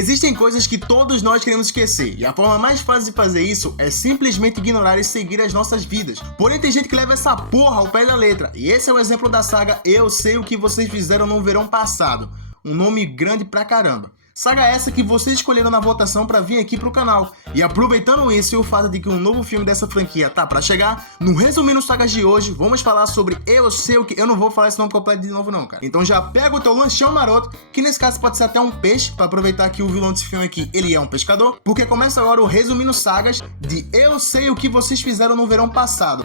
existem coisas que todos nós queremos esquecer, e a forma mais fácil de fazer isso é simplesmente ignorar e seguir as nossas vidas. Porém, tem gente que leva essa porra ao pé da letra, e esse é o exemplo da saga Eu Sei O Que Vocês Fizeram no Verão Passado. Um nome grande pra caramba. Saga essa que vocês escolheram na votação pra vir aqui pro canal. E aproveitando isso e o fato de que um novo filme dessa franquia tá pra chegar, no Resumindo Sagas de hoje, vamos falar sobre Eu Sei O Que... Eu não vou falar esse nome completo de novo não, cara. Então já pega o teu lanchão maroto, que nesse caso pode ser até um peixe, pra aproveitar que o vilão desse filme aqui, ele é um pescador, porque começa agora o Resumindo Sagas de Eu Sei O Que Vocês Fizeram no Verão Passado.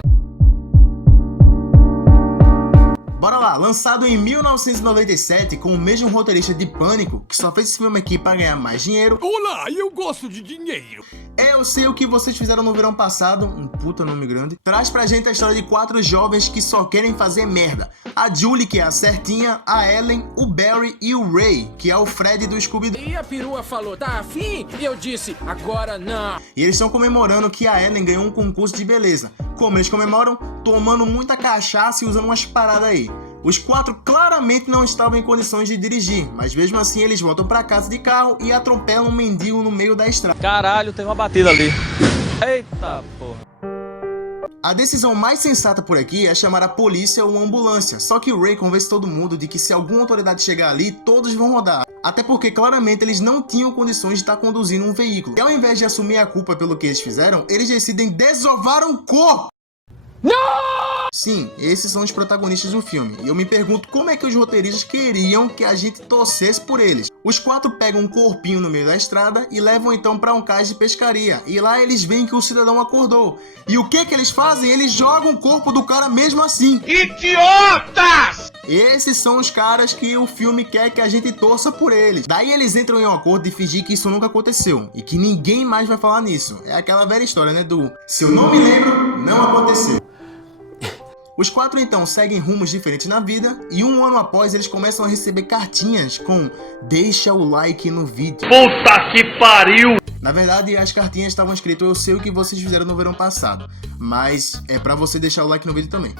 Bora lá, lançado em 1997 com o mesmo roteirista de Pânico, que só fez esse filme aqui pra ganhar mais dinheiro. Olá, eu gosto de dinheiro. Eu Sei O Que Vocês Fizeram no Verão Passado, um puta nome grande, traz pra gente a história de 4 jovens que só querem fazer merda. A Julie, que é a certinha, a Ellen, o Barry e o Ray, que é o Fred do Scooby-Doo. E a perua falou, tá afim? E eu disse, agora não. E eles estão comemorando que a Ellen ganhou um concurso de beleza. Como eles comemoram? Tomando muita cachaça e usando umas paradas aí. Os 4 claramente não estavam em condições de dirigir, mas mesmo assim eles voltam pra casa de carro e atropelam um mendigo no meio da estrada. Caralho, tem uma batida ali. Eita porra. A decisão mais sensata por aqui é chamar a polícia ou a ambulância, só que o Ray convence todo mundo de que se alguma autoridade chegar ali, todos vão rodar. Até porque claramente eles não tinham condições de estar conduzindo um veículo. E ao invés de assumir a culpa pelo que eles fizeram, eles decidem desovar um corpo! Não! Sim, esses são os protagonistas do filme, e eu me pergunto como é que os roteiristas queriam que a gente torcesse por eles. Os 4 pegam um corpinho no meio da estrada e levam então para um cais de pescaria, e lá eles veem que o cidadão acordou. E o que eles fazem? Eles jogam o corpo do cara mesmo assim. Idiotas! Esses são os caras que o filme quer que a gente torça por eles. Daí eles entram em um acordo de fingir que isso nunca aconteceu, e que ninguém mais vai falar nisso. É aquela velha história, né, do se eu não me lembro, não aconteceu. Os 4 então seguem rumos diferentes na vida e um ano após eles começam a receber cartinhas com deixa o like no vídeo. Puta que pariu! Na verdade as cartinhas estavam escritas eu sei o que vocês fizeram no verão passado, mas é pra você deixar o like no vídeo também.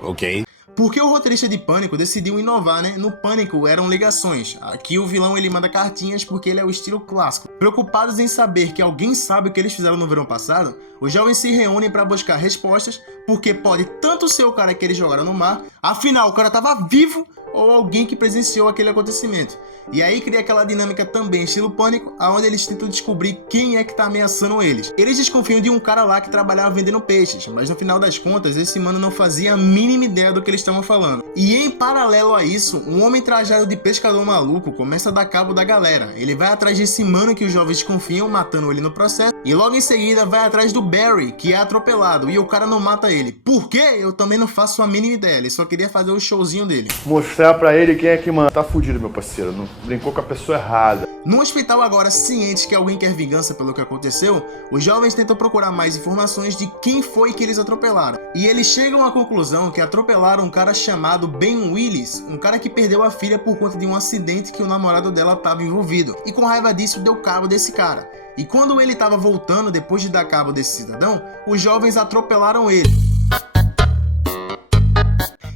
Ok. Porque o roteirista de Pânico decidiu inovar, né? No Pânico eram ligações. Aqui o vilão ele manda cartinhas porque ele é o estilo clássico. Preocupados em saber que alguém sabe o que eles fizeram no verão passado, os jovens se reúnem para buscar respostas, porque pode tanto ser o cara que eles jogaram no mar, afinal o cara tava vivo, ou alguém que presenciou aquele acontecimento. E aí cria aquela dinâmica também estilo Pânico, onde eles tentam descobrir quem é que tá ameaçando eles. Eles desconfiam de um cara lá que trabalhava vendendo peixes, mas no final das contas esse mano não fazia a mínima ideia do que eles estavam falando. E em paralelo a isso, um homem trajado de pescador maluco começa a dar cabo da galera. Ele vai atrás desse mano que os jovens desconfiam, matando ele no processo, e logo em seguida vai atrás do Barry, que é atropelado, e o cara não mata ele. Por quê? Eu também não faço a mínima ideia, ele só queria fazer o showzinho dele. Mostrar pra ele quem é que, mano, tá fudido, meu parceiro. Não brincou com a pessoa errada. No hospital agora, cientes que alguém quer vingança pelo que aconteceu, os jovens tentam procurar mais informações de quem foi que eles atropelaram. E eles chegam à conclusão que atropelaram um cara chamado Ben Willis, um cara que perdeu a filha por conta de um acidente que o namorado dela estava envolvido. E com raiva disso deu cabo desse cara. E quando ele estava voltando depois de dar cabo desse cidadão, os jovens atropelaram ele.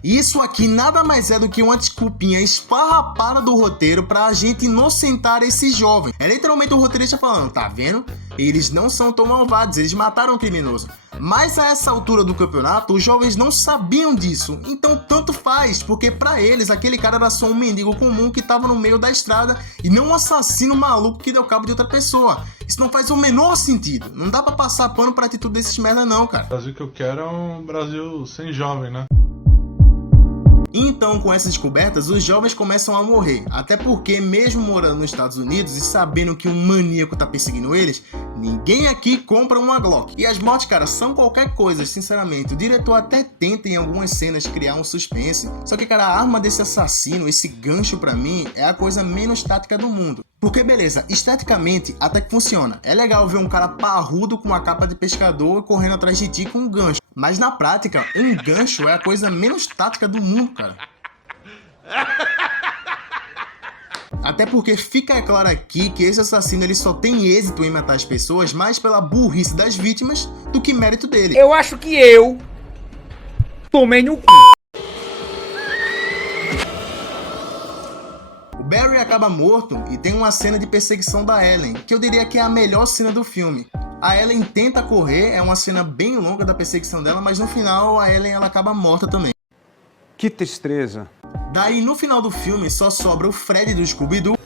Isso aqui nada mais é do que uma desculpinha esfarrapada do roteiro pra gente inocentar esses jovens. É literalmente o roteirista falando, tá vendo? Eles não são tão malvados, eles mataram o criminoso. Mas a essa altura do campeonato, os jovens não sabiam disso, então tanto faz, porque pra eles aquele cara era só um mendigo comum que tava no meio da estrada e não um assassino maluco que deu cabo de outra pessoa. Isso não faz o menor sentido, não dá pra passar pano pra atitude desses merda não, cara. O Brasil que eu quero é um Brasil sem jovem, né? Então, com essas descobertas, os jovens começam a morrer, até porque mesmo morando nos Estados Unidos e sabendo que um maníaco tá perseguindo eles, ninguém aqui compra uma Glock. E as mortes, cara, são qualquer coisa, sinceramente. O diretor até tenta em algumas cenas criar um suspense, só que, cara, a arma desse assassino, esse gancho pra mim, é a coisa menos tática do mundo. Porque beleza, esteticamente até que funciona. É legal ver um cara parrudo com uma capa de pescador correndo atrás de ti com um gancho. Mas na prática, um gancho é a coisa menos tática do mundo, cara. Até porque fica claro aqui que esse assassino ele só tem êxito em matar as pessoas mais pela burrice das vítimas do que mérito dele. Eu acho que eu tomei no c... Barry acaba morto e tem uma cena de perseguição da Ellen, que eu diria que é a melhor cena do filme. A Ellen tenta correr, é uma cena bem longa da perseguição dela, mas no final a Ellen ela acaba morta também. Que tristeza. Daí no final do filme só sobra o Fred do Scooby-Doo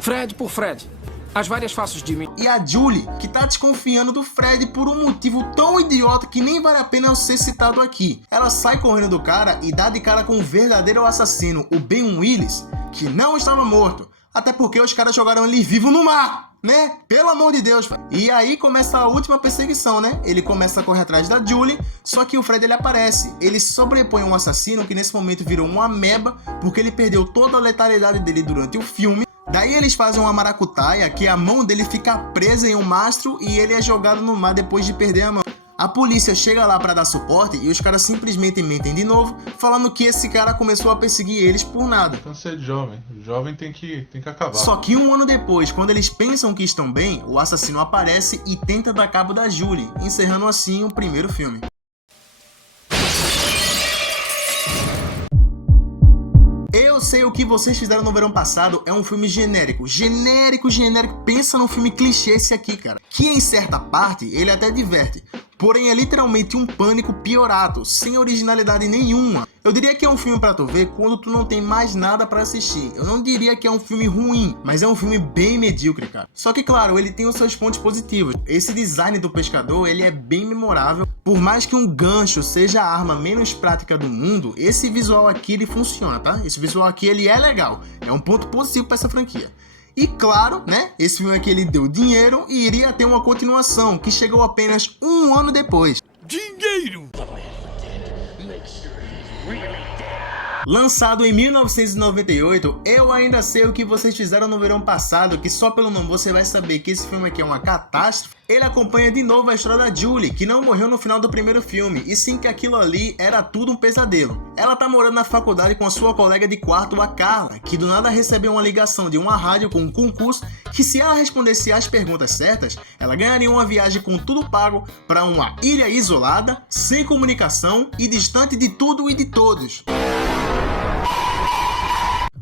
Fred por Fred. As várias faces de mim. e a Julie, que tá desconfiando do Fred por um motivo tão idiota que nem vale a pena eu ser citado aqui. Ela sai correndo do cara e dá de cara com o verdadeiro assassino, o Ben Willis, que não estava morto. Até porque os caras jogaram ele vivo no mar, né? Pelo amor de Deus. E aí começa a última perseguição, né? Ele começa a correr atrás da Julie, só que o Fred ele aparece. Ele sobrepõe um assassino que nesse momento virou uma ameba, porque ele perdeu toda a letalidade dele durante o filme. Daí eles fazem uma maracutaia que a mão dele fica presa em um mastro e ele é jogado no mar depois de perder a mão. A polícia chega lá pra dar suporte e os caras simplesmente mentem de novo, falando que esse cara começou a perseguir eles por nada. Cansei de jovem. O jovem tem que acabar. Só que um ano depois, quando eles pensam que estão bem, o assassino aparece e tenta dar cabo da Julie, encerrando assim o primeiro filme. Eu sei o que vocês fizeram no verão passado é um filme genérico. Genérico. Pensa num filme clichê esse aqui, cara. Que em certa parte ele até diverte. Porém é literalmente um Pânico piorado, sem originalidade nenhuma. Eu diria que é um filme pra tu ver quando tu não tem mais nada pra assistir. Eu não diria que é um filme ruim, mas é um filme bem medíocre, cara. Só que claro, ele tem os seus pontos positivos. Esse design do pescador, ele é bem memorável. Por mais que um gancho seja a arma menos prática do mundo, esse visual aqui ele funciona, tá? Esse visual aqui ele é legal. É um ponto positivo pra essa franquia. E claro, né, esse filme aqui ele deu dinheiro e iria ter uma continuação, que chegou apenas um ano depois. Dinheiro! Lançado em 1998, eu ainda sei o que vocês fizeram no verão passado, que só pelo nome você vai saber que esse filme aqui é uma catástrofe. Ele acompanha de novo a história da Julie, que não morreu no final do primeiro filme, e sim que aquilo ali era tudo um pesadelo. Ela tá morando na faculdade com a sua colega de quarto, a Carla, que do nada recebeu uma ligação de uma rádio com um concurso, que se ela respondesse as perguntas certas, ela ganharia uma viagem com tudo pago para uma ilha isolada, sem comunicação e distante de tudo e de todos.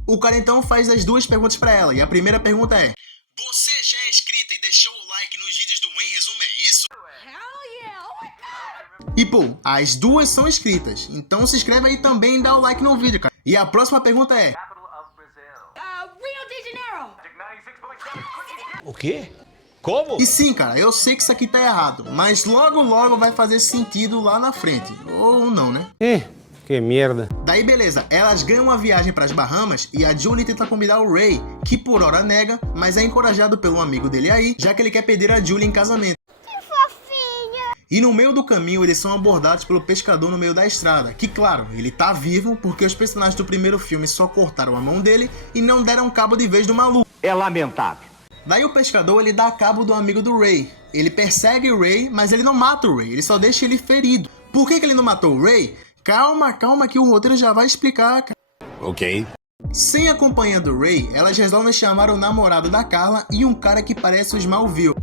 O cara então faz as duas perguntas pra ela, e a primeira pergunta é: você já é inscrita e deixou o like nos vídeos do Em Resumo, é isso? E pô, as duas são inscritas, então se inscreve aí também e dá o like no vídeo, cara. E a próxima pergunta é: Rio de Janeiro. O quê? Como? e sim, cara, eu sei que isso aqui tá errado, mas logo vai fazer sentido lá na frente, ou não, né? Que merda. Daí beleza, elas ganham uma viagem para as Bahamas e a Julie tenta convidar o Ray, que por hora nega, mas é encorajado pelo amigo dele aí, já que ele quer pedir a Julie em casamento. Que fofinha. E no meio do caminho eles são abordados pelo pescador no meio da estrada, que claro, ele tá vivo porque os personagens do primeiro filme só cortaram a mão dele e não deram cabo de vez do maluco. É lamentável. Daí o pescador ele dá cabo do amigo do Ray. Ele persegue o Ray, mas ele não mata o Ray, ele só deixa ele ferido. Por que ele não matou o Ray? Calma que o roteiro já vai explicar, cara. Ok. Sem a companhia do Ray, elas resolvem chamar o namorado da Carla e um cara que parece o Smallville.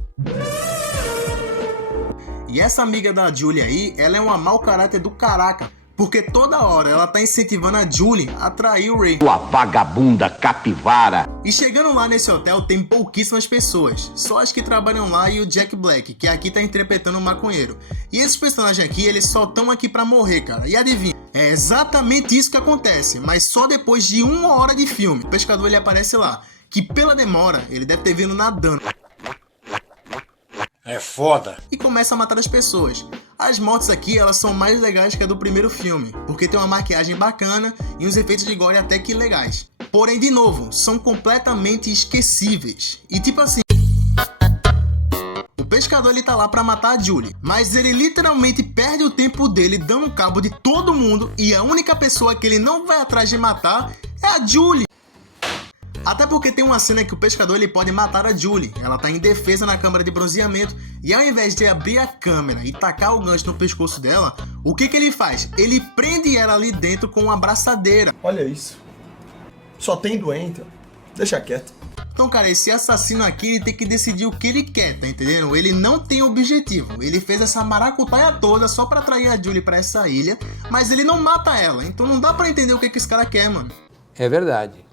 E essa amiga da Julie aí, ela é uma mau caráter do caraca, porque toda hora ela tá incentivando a Julie a trair o Ray. Sua vagabunda capivara. E chegando lá nesse hotel tem pouquíssimas pessoas, só as que trabalham lá e o Jack Black, que aqui tá interpretando um maconheiro. E esses personagens aqui, eles só estão aqui pra morrer, cara. E adivinha, é exatamente isso que acontece, mas só depois de 1 hora de filme. O pescador ele aparece lá, que pela demora, ele deve ter vindo nadando. É foda. E começa a matar as pessoas. As mortes aqui, elas são mais legais que a do primeiro filme, porque tem uma maquiagem bacana e uns efeitos de gore até que legais. Porém, de novo, são completamente esquecíveis. E tipo assim, o pescador ele tá lá pra matar a Julie, mas ele literalmente perde o tempo dele dando cabo de todo mundo e a única pessoa que ele não vai atrás de matar é a Julie. Até porque tem uma cena que o pescador ele pode matar a Julie. Ela tá indefesa na câmara de bronzeamento e ao invés de abrir a câmera e tacar o gancho no pescoço dela, o que ele faz? Ele prende ela ali dentro com uma abraçadeira. Olha isso. Só tem doente. Deixa quieto. Então, cara, esse assassino aqui ele tem que decidir o que ele quer, tá entendendo? Ele não tem objetivo. Ele fez essa maracutaia toda só pra atrair a Julie pra essa ilha, mas ele não mata ela. Então não dá pra entender o que esse cara quer, mano. É verdade.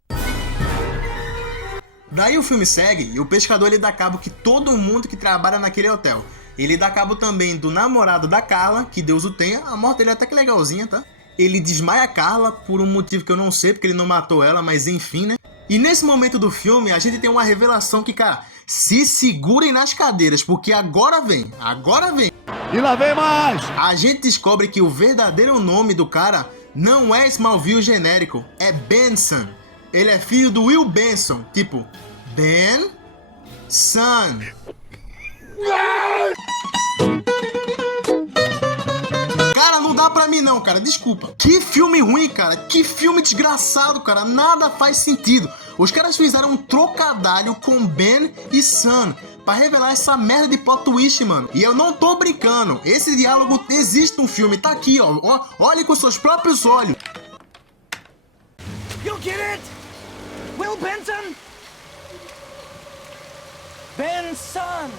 Daí o filme segue e o pescador ele dá cabo que todo mundo que trabalha naquele hotel. Ele dá cabo também do namorado da Carla, que Deus o tenha, a morte dele é até que legalzinha, tá? Ele desmaia a Carla por um motivo que eu não sei, porque ele não matou ela, mas enfim, né? E nesse momento do filme, a gente tem uma revelação que, cara, se segurem nas cadeiras, porque agora vem. E lá vem mais! A gente descobre que o verdadeiro nome do cara não é Smallville genérico, é Benson. Ele é filho do Will Benson, tipo, Ben Son. Cara, não dá pra mim não, cara, desculpa. Que filme ruim, cara, que filme desgraçado, cara, nada faz sentido. Os caras fizeram um trocadilho com Ben e Son pra revelar essa merda de plot twist, mano. E eu não tô brincando, esse diálogo existe no filme, tá aqui, ó. Olhe com seus próprios olhos. You get it? Will Benson? Benson!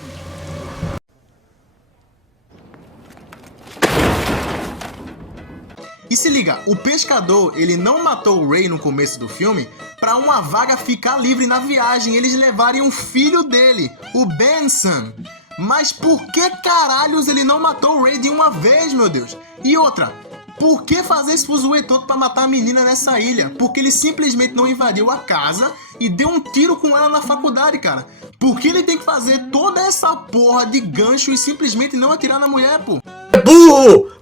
E se liga, o pescador, ele não matou o Ray no começo do filme pra uma vaga ficar livre na viagem e eles levarem um filho dele, o Benson. Mas por que caralhos ele não matou o Ray de uma vez, meu Deus? E outra, por que fazer esse fuzuê todo pra matar a menina nessa ilha? Porque ele simplesmente não invadiu a casa e deu um tiro com ela na faculdade, cara. Por que ele tem que fazer toda essa porra de gancho e simplesmente não atirar na mulher, pô?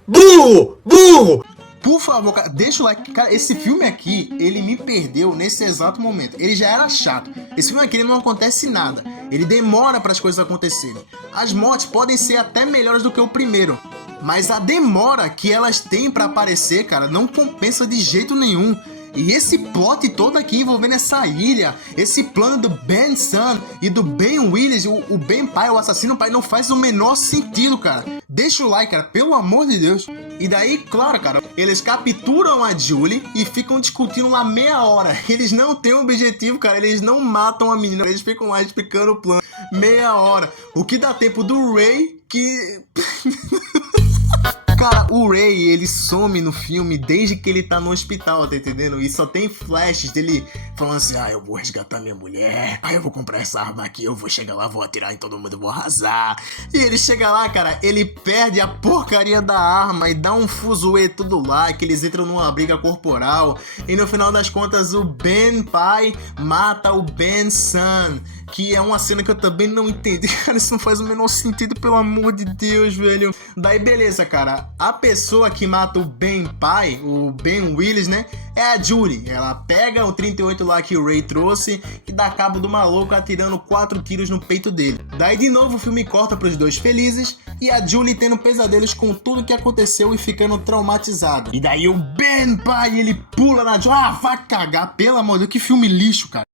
Burro! Por favor, cara, deixa o like. Cara, esse filme aqui, ele me perdeu nesse exato momento. Ele já era chato. Esse filme aqui, ele não acontece nada. Ele demora para as coisas acontecerem. As mortes podem ser até melhores do que o primeiro. Mas a demora que elas têm para aparecer, cara, não compensa de jeito nenhum. E esse plot todo aqui envolvendo essa ilha, esse plano do Ben Son e do Ben Willis, o Ben pai, o assassino pai, não faz o menor sentido, cara. Deixa o like, cara, pelo amor de Deus. E daí, claro, cara, eles capturam a Julie e ficam discutindo lá meia hora. Eles não têm objetivo, cara, eles não matam a menina, eles ficam lá explicando o plano meia hora. O que dá tempo do Ray que... Cara, o Ray, ele some no filme desde que ele tá no hospital, tá entendendo? E só tem flashes dele falando assim, eu vou resgatar minha mulher, eu vou comprar essa arma aqui, eu vou chegar lá, vou atirar em todo mundo, vou arrasar. E ele chega lá, cara, ele perde a porcaria da arma e dá um fuzuê tudo lá, que eles entram numa briga corporal. E no final das contas, o Ben pai mata o Ben Son, que é uma cena que eu também não entendi. Cara, isso não faz o menor sentido, pelo amor de Deus, velho. Daí, beleza, cara. A pessoa que mata o Ben pai, o Ben Willis, né, é a Julie. Ela pega o 38 lá que o Ray trouxe e dá cabo do maluco atirando 4 tiros no peito dele. Daí, de novo, o filme corta pros dois felizes e a Julie tendo pesadelos com tudo que aconteceu e ficando traumatizada. E daí o Ben pai, ele pula na Julie. Vai cagar, pelo amor de Deus, que filme lixo, cara.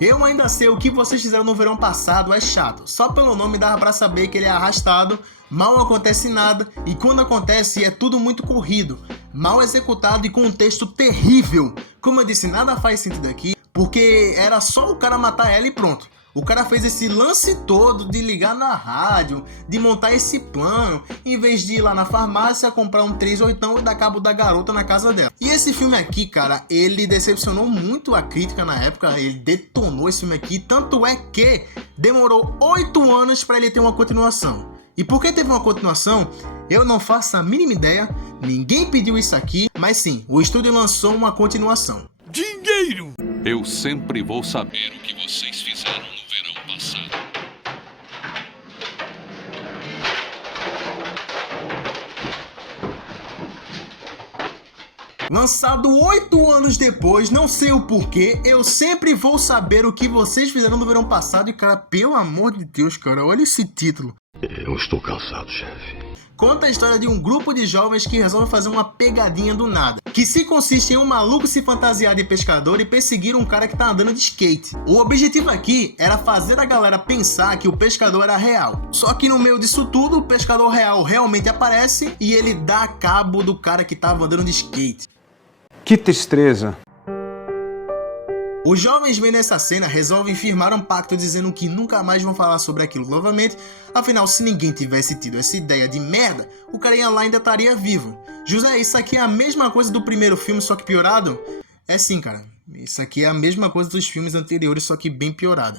Eu ainda sei o que vocês fizeram no verão passado é chato. Só pelo nome dava pra saber que ele é arrastado, mal acontece nada e quando acontece é tudo muito corrido, mal executado e com um texto terrível. Como eu disse, nada faz sentido aqui, porque era só o cara matar ela e pronto. O cara fez esse lance todo de ligar na rádio, de montar esse plano, em vez de ir lá na farmácia, comprar um 38 e dar cabo da garota na casa dela. E esse filme aqui, cara, ele decepcionou muito a crítica na época, ele detonou esse filme aqui, tanto é que demorou 8 anos para ele ter uma continuação. E por que teve uma continuação? Eu não faço a mínima ideia, ninguém pediu isso aqui, mas sim, o estúdio lançou uma continuação. Dinheiro! Eu sempre vou saber o que vocês fizeram no verão passado. Lançado 8 anos depois, não sei o porquê, eu sempre vou saber o que vocês fizeram no verão passado. E cara, pelo amor de Deus, cara, olha esse título. Eu estou cansado, chefe. Conta a história de um grupo de jovens que resolve fazer uma pegadinha do nada, que se consiste em um maluco se fantasiar de pescador e perseguir um cara que tá andando de skate. O objetivo aqui era fazer a galera pensar que o pescador era real. Só que no meio disso tudo, o pescador real realmente aparece e ele dá cabo do cara que tava andando de skate. Que tristeza. Os jovens vendo essa cena resolvem firmar um pacto dizendo que nunca mais vão falar sobre aquilo novamente, afinal se ninguém tivesse tido essa ideia de merda, o carinha lá ainda estaria vivo. José, isso aqui é a mesma coisa do primeiro filme, só que piorado? É sim, cara. Isso aqui é a mesma coisa dos filmes anteriores, só que bem piorada.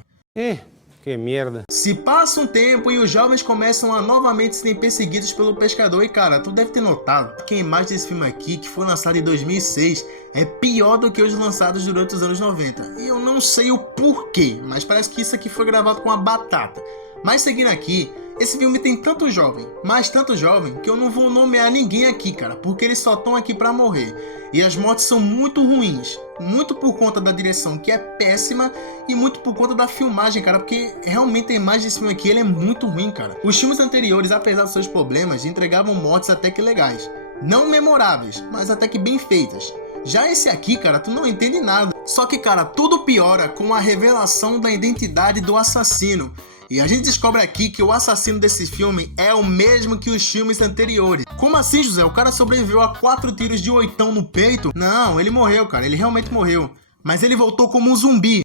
Que merda. Se passa um tempo e os jovens começam a novamente serem perseguidos pelo pescador. E cara, tu deve ter notado que a imagem desse filme aqui, que foi lançado em 2006, é pior do que os lançados durante os anos 90. E eu não sei o porquê, mas parece que isso aqui foi gravado com a batata. Mas seguindo aqui, esse filme tem tanto jovem, mas tanto jovem, que eu não vou nomear ninguém aqui, cara, porque eles só estão aqui pra morrer. E as mortes são muito ruins, muito por conta da direção, que é péssima, e muito por conta da filmagem, cara, porque realmente a imagem desse filme aqui, ele é muito ruim, cara. Os filmes anteriores, apesar dos seus problemas, entregavam mortes até que legais. Não memoráveis, mas até que bem feitas. Já esse aqui, cara, tu não entende nada. Só que, cara, tudo piora com a revelação da identidade do assassino. E a gente descobre aqui que o assassino desse filme é o mesmo que os filmes anteriores. Como assim, José? O cara sobreviveu a 4 tiros de 8 no peito? Não, ele morreu, cara. Ele realmente morreu. Mas ele voltou como um zumbi.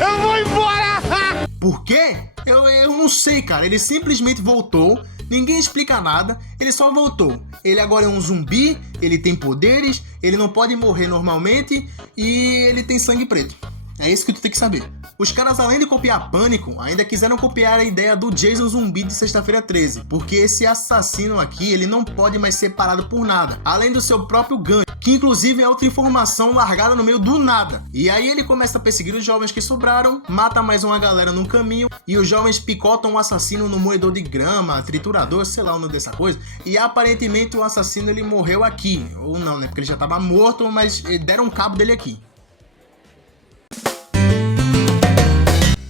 Eu vou embora! Por quê? Eu não sei, cara. Ele simplesmente voltou. Ninguém explica nada. Ele só voltou. Ele agora é um zumbi. Ele tem poderes. Ele não pode morrer normalmente. E ele tem sangue preto. É isso que tu tem que saber. Os caras, além de copiar Pânico, ainda quiseram copiar a ideia do Jason Zumbi de Sexta-feira 13, porque esse assassino aqui, ele não pode mais ser parado por nada, além do seu próprio ganho, que inclusive é outra informação largada no meio do nada. E aí ele começa a perseguir os jovens que sobraram, mata mais uma galera no caminho, e os jovens picotam o assassino no moedor de grama, triturador, sei lá o nome dessa coisa, e aparentemente o assassino ele morreu aqui, ou não, né, porque ele já tava morto, mas deram um cabo dele aqui.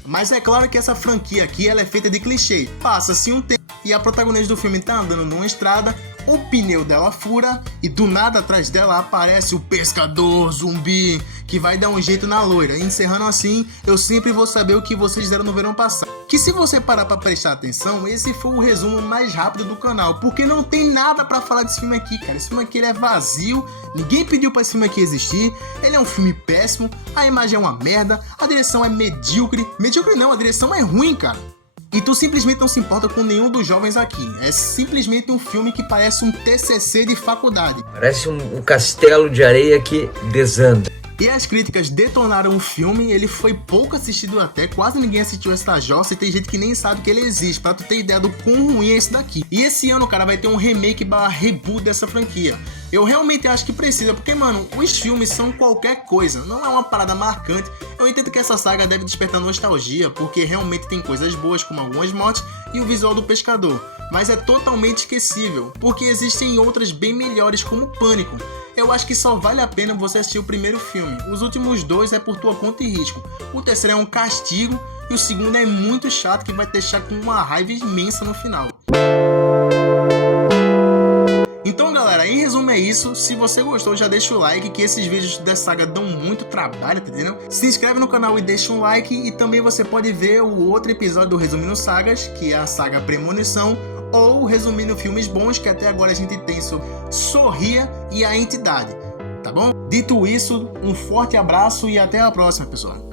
Mas é claro que essa franquia aqui ela é feita de clichê. Passa-se um tempo e a protagonista do filme tá andando numa estrada, o pneu dela fura e do nada atrás dela aparece o pescador zumbi que vai dar um jeito na loira. Encerrando assim, eu sempre vou saber o que vocês fizeram no verão passado. Que se você parar pra prestar atenção, esse foi o resumo mais rápido do canal, porque não tem nada pra falar desse filme aqui, cara. Esse filme aqui ele é vazio, ninguém pediu pra esse filme aqui existir, ele é um filme péssimo, a imagem é uma merda, a direção é medíocre. Medíocre não, a direção é ruim, cara. E tu simplesmente não se importa com nenhum dos jovens aqui. É simplesmente um filme que parece um TCC de faculdade. Parece um castelo de areia que desanda. E as críticas detonaram o filme, ele foi pouco assistido até, quase ninguém assistiu essa jossa e tem gente que nem sabe que ele existe, pra tu ter ideia do quão ruim é esse daqui. E esse ano, cara, vai ter um remake / reboot dessa franquia. Eu realmente acho que precisa, porque, mano, os filmes são qualquer coisa, não é uma parada marcante. Eu entendo que essa saga deve despertar nostalgia, porque realmente tem coisas boas, como algumas mortes e o visual do pescador. Mas é totalmente esquecível, porque existem outras bem melhores, como Pânico. Eu acho que só vale a pena você assistir o primeiro filme. Os últimos 2 é por tua conta e risco. O terceiro é um castigo e o segundo é muito chato, que vai te deixar com uma raiva imensa no final. Então, galera, em resumo é isso. Se você gostou, já deixa o like, que esses vídeos dessa saga dão muito trabalho, tá entendendo? Se inscreve no canal e deixa um like. E também você pode ver o outro episódio do Resumindo Sagas, que é a saga Premonição, ou Resumindo Filmes Bons, que até agora a gente tem sobre Sorria e A Entidade, tá bom? Dito isso, um forte abraço e até a próxima, pessoal.